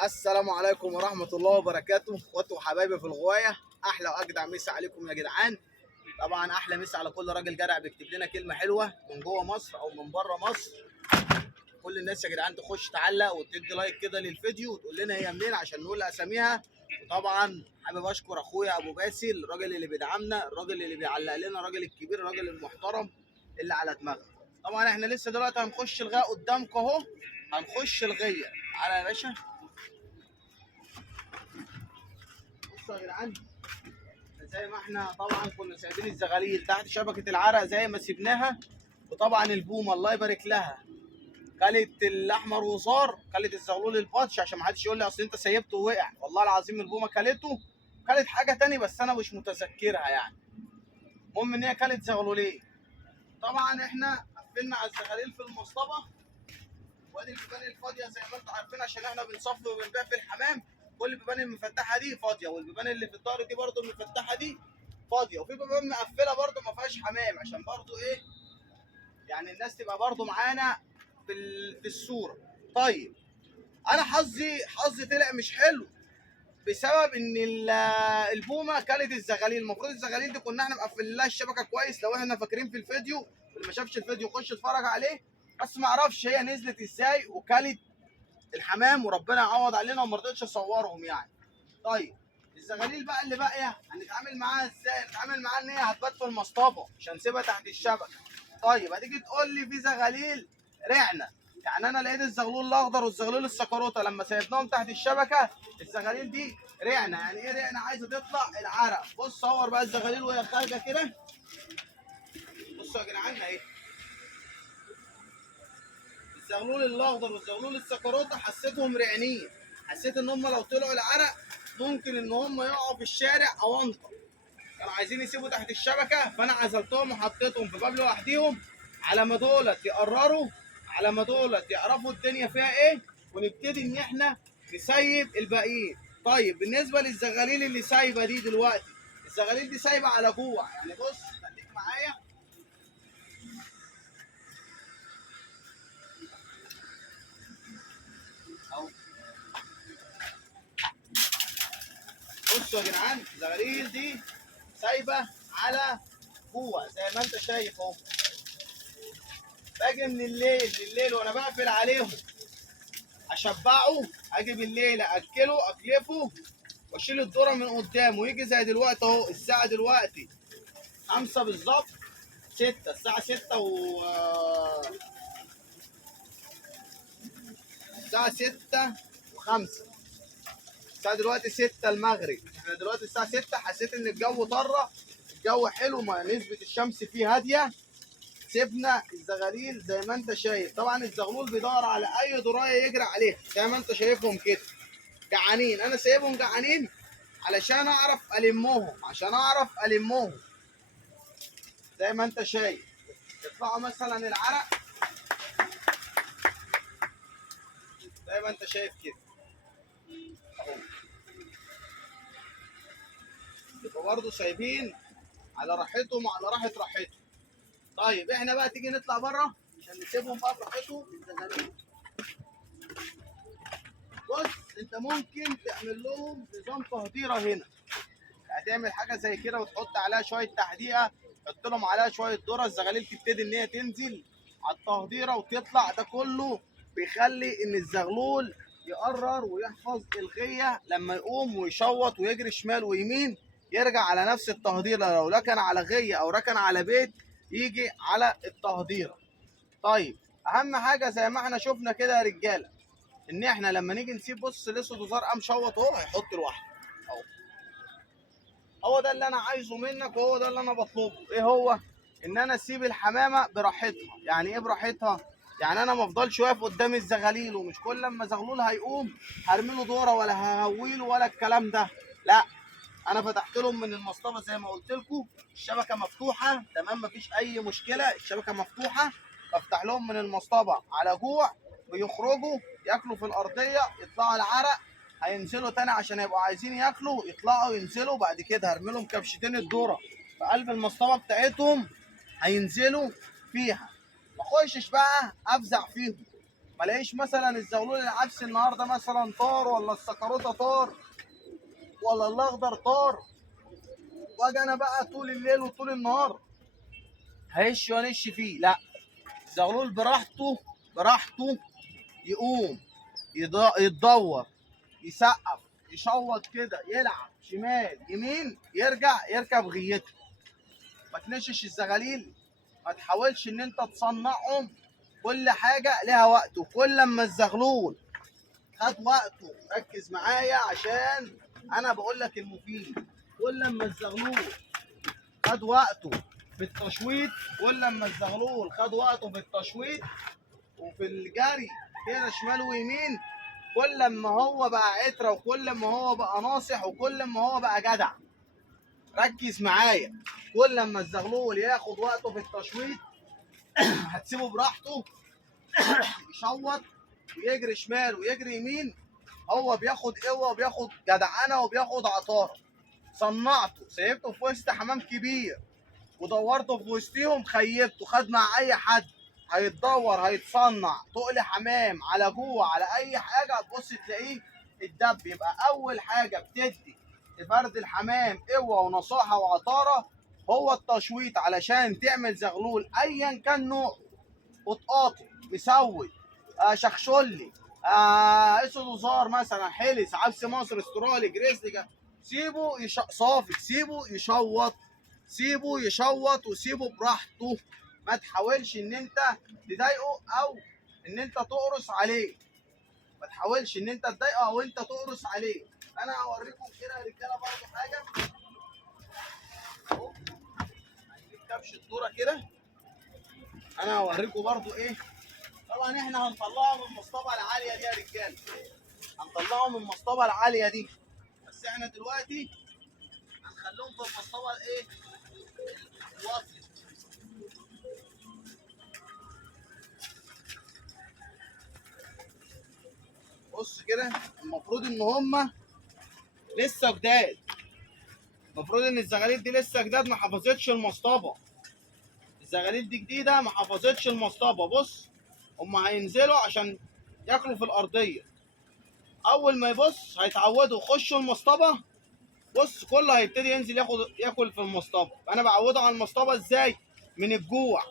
السلام عليكم ورحمة الله وبركاته، اخواتي وحبايبي في الغواية. احلى واجدع مسا عليكم يا جدعان. طبعا احلى مسا على كل راجل جدع بيكتب لنا كلمة حلوة من جوه مصر او من بره مصر. كل الناس يا جدعان تخش تعلق وتدي لايك كده للفيديو وتقول لنا هي منين عشان نقول اساميها. وطبعا حابب اشكر اخويا ابو باسل، الراجل اللي بيدعمنا، الراجل اللي بيعلق لنا، الراجل الكبير، الراجل المحترم اللي على دماغنا. طبعا احنا لسه دلوقتي هنخش الغاء قدامكم اهو. هنخش الغية. تعالى يا باشا. بصوا يا جدعان، زي ما احنا طبعا كنا سايبين الزغاليل تحت شبكه العرق زي ما سيبناها. وطبعا البومه الله يبارك لها كلت الاحمر وصار، كلت الزغلول البطش، عشان ما حدش يقول لي اصل انت سيبته ووقع. والله العظيم البومه كلته. كلت حاجه تاني بس انا مش متذكرها يعني. المهم ان هي كلت زغلولين. طبعا احنا قفلنا على الزغاليل في المصطبه. وادي البيبان الفاضيه زي ما انتم عارفين عشان احنا بنصفي وبنبيع في الحمام. كل البيبان المفتحه دي فاضيه، والبيبان اللي في الظهر دي برده المفتحه دي فاضيه، وفي بيبان مقفله برده ما فيهاش حمام عشان برده ايه، يعني الناس تبقى برده معانا في الصوره. طيب انا حظي طلع مش حلو بسبب ان البومه كلت الزغاليل. المفروض الزغاليل دي كنا احنا مقفلين لها الشبكه كويس لو احنا فاكرين في الفيديو. واللي ما شافش الفيديو يخش اتفرج عليه. بس ما اعرفش هي نزلت ازاي وكلت الحمام، وربنا يعوض علينا وما رضيتش اصورهم يعني. طيب الزغاليل بقى اللي باقيه هنتعامل معاها ازاي؟ هنتعامل معاها ان هي هتبات في المصطبه مش هنسيبها تحت الشبكه. طيب هتيجي تقول لي في زغاليل رعنا. يعني انا لقيت الزغلول الاخضر والزغلول السكروته لما سيبناهم تحت الشبكه الزغاليل دي رعنا. يعني ايه رعنا؟ عايزه تطلع العرق. بص صور بقى الزغاليل وهي خارجه كده. بصوا يا جدعان اهي. الزغلول الاخضر والزغلول السكروته حسيتهم رعنين. حسيت ان هم لو طلعوا العرق ممكن ان هم يقعوا في الشارع او انطر. كانوا عايزين يسيبوا تحت الشبكه فانا عزلتهم وحطيتهم في باب لوحديهم على ما دولت يقرروا، على ما دولت يعرفوا الدنيا فيها ايه، ونبتدي ان احنا نسيب الباقيين. طيب بالنسبه للزغاليل اللي سايبه دي دلوقتي، الزغاليل دي سايبه على جوع. يعني بص خليك معايا اهو. بصوا يا جدعان الزغاليل دي سايبه على جوع زي ما انت شايف اهو. باجي من الليل وانا بقفل عليهم اشبعه. اجي بالليل اكله اكلفه واشيل الذره من قدامه. يجي زي دلوقتي اهو. الساعه دلوقتي 5 بالظبط، 6 الساعه 6 الساعه 6 و5. الساعه دلوقتي 6 المغرب. احنا دلوقتي الساعه 6. حسيت ان الجو طره، الجو حلو، ما نسبه الشمس فيه هاديه. سيبنا الزغاليل زي ما انت شايف. طبعا الزغلول بيدور على اي درايه يجري عليها زي ما انت شايفهم كده جعانين. انا سايبهم جعانين علشان اعرف المهم زي ما انت شايف. يطلعوا مثلا العرق زي ما انت شايف كده اهو. يبقى برضه سايبين على راحتهم وعلى راحتهم. طيب احنا بقى تيجي نطلع بره عشان نسيبهم بقى براحتهم. بص انت ممكن تعمل لهم نظام تهديره هنا. هتعمل حاجه زي كده وتحط عليها شويه تحديقه، تحط لهم عليها شويه ذره. الزغاليل تبتدي ان هي تنزل على التهديره وتطلع. ده كله بيخلي ان الزغلول يقرر ويحفظ الغيه لما يقوم ويشوط ويجري شمال ويمين يرجع على نفس التهديره. لو ركن على غيه او ركن على بيت يجي على التهديره. طيب اهم حاجه زي ما احنا شفنا كده يا رجاله ان احنا لما نيجي نسيب، بص الاسود وزار قام شوط اهو هيحط لوحده اهو. هو ده اللي انا عايزه منك وهو ده اللي انا بطلبه. ايه هو؟ ان انا اسيب الحمامه براحتها. يعني ايه براحتها؟ يعني انا ما افضلش واقف قدام الزغاليل ومش كل لما زغلول هيقوم هرمي له دوره ولا ههويله ولا الكلام ده. لا، انا فتحت لهم من المصطبه زي ما قلت لكم. الشبكه مفتوحه تمام، مفيش اي مشكله، الشبكه مفتوحه. بفتح لهم من المصطبه على جوع، بيخرجوا ياكلوا في الارضيه، يطلعوا العرق، هينزلوا تاني عشان يبقوا عايزين ياكلوا، يطلعوا ينزلوا. بعد كده هرمي لهم كبشتين الذره في قلب المصطبه بتاعتهم، هينزلوا فيها. ما اخشش بقى افزع فيهم، ما الاقيش مثلا الزغلول العبسي النهارده مثلا طار، ولا السكروته طار، ولا الاخضر طار، واجي انا بقى طول الليل وطول النهار هش ونش فيه. لا، الزغلول براحته، براحته يقوم يتدور، يسقف، يشوط كده، يلعب شمال يمين، يرجع يركب غيته. ما تنشش الزغاليل، ما تحاولش ان انت تصنعهم. كل حاجه لها وقت، وكل ما الزغلول خد وقته، ركز معايا عشان انا بقول لك المفيد. كل ما الزغلول خد وقته في التشويط، كل ما الزغلول خد وقته في التشويط وفي الجري كده شمال ويمين، كل ما هو بقى عترة، وكل ما هو بقى ناصح، وكل ما هو بقى جدع. ركز معايا، كل ما الزغلول ياخد وقته في التشويط هتسيبه براحته يشوط ويجري شمال ويجري يمين، هو بياخد قوه وبياخد جدعنه وبياخد عطاره. صنعته، سيبته في وسط حمام كبير ودورته في وسطهم، خيبته، خد مع اي حد هيتدور، هيتصنع تقل حمام على جوه على اي حاجه، تبص تلاقيه الدب. يبقى اول حاجه بتدي لفرد الحمام قوه ونصاحه وعطاره هو التشويط، علشان تعمل زغلول ايا كان نوعه، قطاطي، مسود، شخشولي، اسود وزار مثلا، حلس، عبس مصر، استرالي، جريزلي، سيبه صافي، سيبه يشوط، سيبه يشوط وسيبه براحته. ما تحاولش ان انت تضايقه او ان انت تقرص عليه، ما تحاولش ان انت تضايقه او انت تقرص عليه. انا هوريكم كده يا رجاله برضه حاجه اهو، هنجيب كبش الذره كده. انا هوريكم برضه ايه. طبعا احنا هنطلعه من المصطبه العاليه دي يا رجاله، هنطلعه من المصطبه العاليه دي، بس احنا دلوقتي هنخليهم في المصطبه الايه، الواطيه. بص كده، المفروض ان هم لسه جداد، المفروض ان الزغاليل دي لسه جداد، ما حفظتش المصطبه. الزغاليل دي جديده ما حفظتش المصطبه. بص، هم هينزلوا عشان ياكلوا في الارضيه، اول ما يبص هيتعودوا يخشوا المصطبه. بص، كله هيبتدي ينزل ياكل في المصطبه. انا بعوده على المصطبه ازاي؟ من الجوع،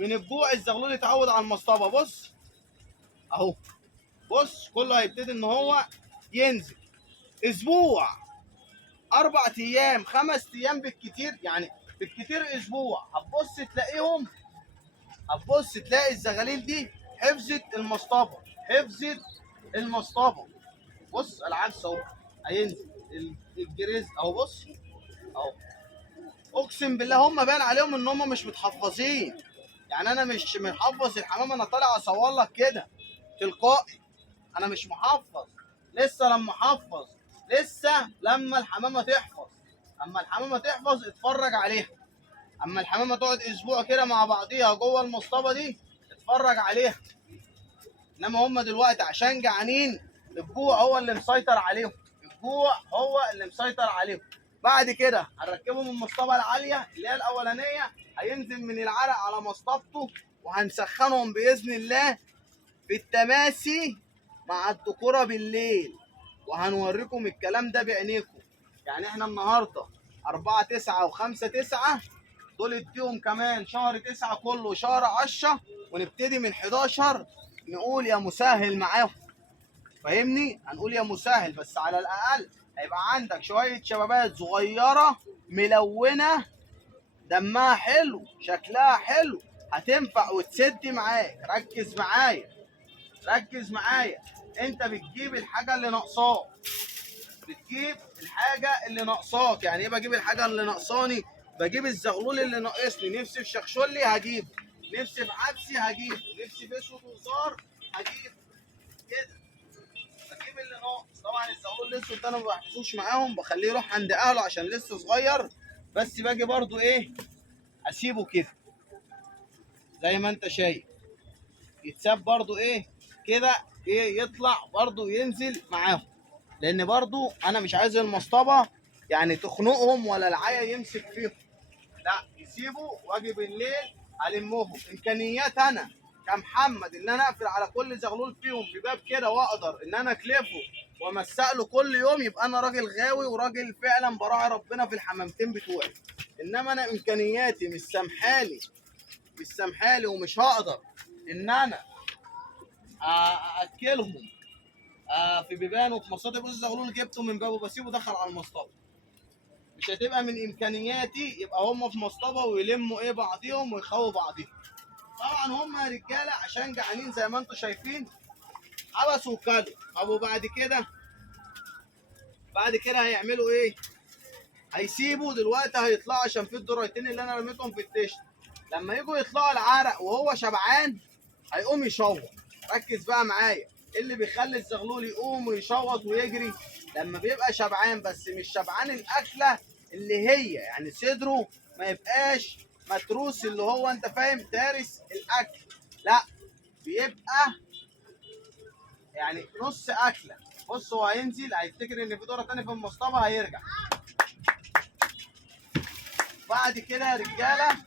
من الجوع الزغلول يتعود على المصطبه. بص اهو، بص كله هيبتدي ان هو ينزل. اسبوع، 4 ايام، 5 ايام بالكتير، يعني بالكتير اسبوع، هتبص تلاقيهم، هتبص تلاقي الزغاليل دي حفظت المصطبه، حفظت المصطبه. بص العكس اهو، هينزل الجريز اهو. بص اهو، اقسم بالله هم باين عليهم ان هم مش متحفظين. يعني انا مش محفظ الحمام، انا طالع اصور لك كده تلقائي، انا مش محفظ. لسه لما احفظ، لسه لما الحمامه تحفظ. اما الحمامه تحفظ اتفرج عليها، اما الحمامه تقعد اسبوع كده مع بعضيها جوه المصطبه دي اتفرج عليها. انما هم دلوقتي عشان جعانين، الجوع هو اللي مسيطر عليهم، الجوع هو اللي مسيطر عليهم. بعد كده هنركبهم المصطبه العاليه اللي هي الاولانيه، هينزل من العرق على مصطبته، وهنسخنهم باذن الله في التماسي مع الذكوره بالليل، وهنوريكم الكلام ده بعينيكم. يعني احنا النهارده 4/9 و5/9، دول اديهم كمان شهر 9 كله شهر 10، ونبتدي من 11 نقول يا مسهل معاهم. فاهمني؟ هنقول يا مسهل، بس على الاقل هيبقى عندك شويه شبابات صغيره ملونه، دمها حلو، شكلها حلو، هتنفع وتسد معاك. ركز معايا، ركز معايا، انت بتجيب الحاجه اللي ناقصاك، بتجيب الحاجه اللي ناقصاك. يعني ايه بجيب الحاجه اللي ناقصاني؟ بجيب الزغلول اللي ناقصني. نفسي في شخشولي هجيبه، نفسي في عدسي هجيبه، نفسي في اسود وزار هجيبه، كده بجيب اللي ناقص. طبعا الزغلول الاسود ده انا ما بحبسوش معاهم، بخليه يروح عند اهله عشان لسه صغير، بس باجي برضو ايه، اسيبه كده زي ما انت شايف، يتساب برضو ايه كده، ايه يطلع برضو ينزل معاهم، لان برضو انا مش عايز المصطبه يعني تخنقهم ولا العيا يمسك فيهم. لا، يسيبوا واجي بالليل المهم. امكانيات انا كمحمد ان انا اقفل على كل زغلول فيهم في باب كده واقدر ان انا اكلفه وامسق له كل يوم، يبقى انا راجل غاوي وراجل فعلا براعي ربنا في الحمامتين بتوعي. انما انا امكانياتي مش سامحالي ومش هقدر ان انا اكلهم في بيبان وفي مصاطب. بص الزغلول جبته من بابه بسيبه دخل على المصطبه، مش هتبقى من امكانياتي يبقى هم في مصطبه ويلموا ايه بعضيهم ويخووا بعضيهم. طبعا هم يا رجاله عشان جعانين زي ما انتم شايفين حبسوا وكلوا. طب وبعد كده هيعملوا ايه؟ هيسيبوا دلوقتي هيطلعوا عشان في الدرايتين اللي انا رميتهم في التشت، لما يجوا يطلعوا العرق وهو شبعان هيقوم يشوط. ركز بقى معايا، إيه اللي بيخلي الزغلول يقوم ويشوط ويجري؟ لما بيبقى شبعان، بس مش شبعان الاكله اللي هي يعني صدره ما يبقاش متروس، اللي هو انت فاهم تارس الاكل، لا بيبقى يعني نص اكله. بص هو هينزل هيفتكر ان في دوره تاني في المصطبه هيرجع. بعد كده يا رجاله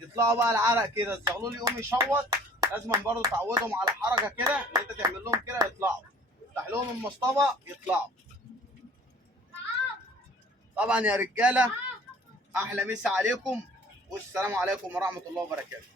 يطلعوا بقى العرق كده، الزغلول يقوم يشوط. لازم برضه تعودهم على حركه كده ان انت تعمل لهم كده يطلعوا، تفتح لهم المصطبه يطلعوا. طبعا يا رجاله احلى مسا عليكم والسلام عليكم ورحمه الله وبركاته.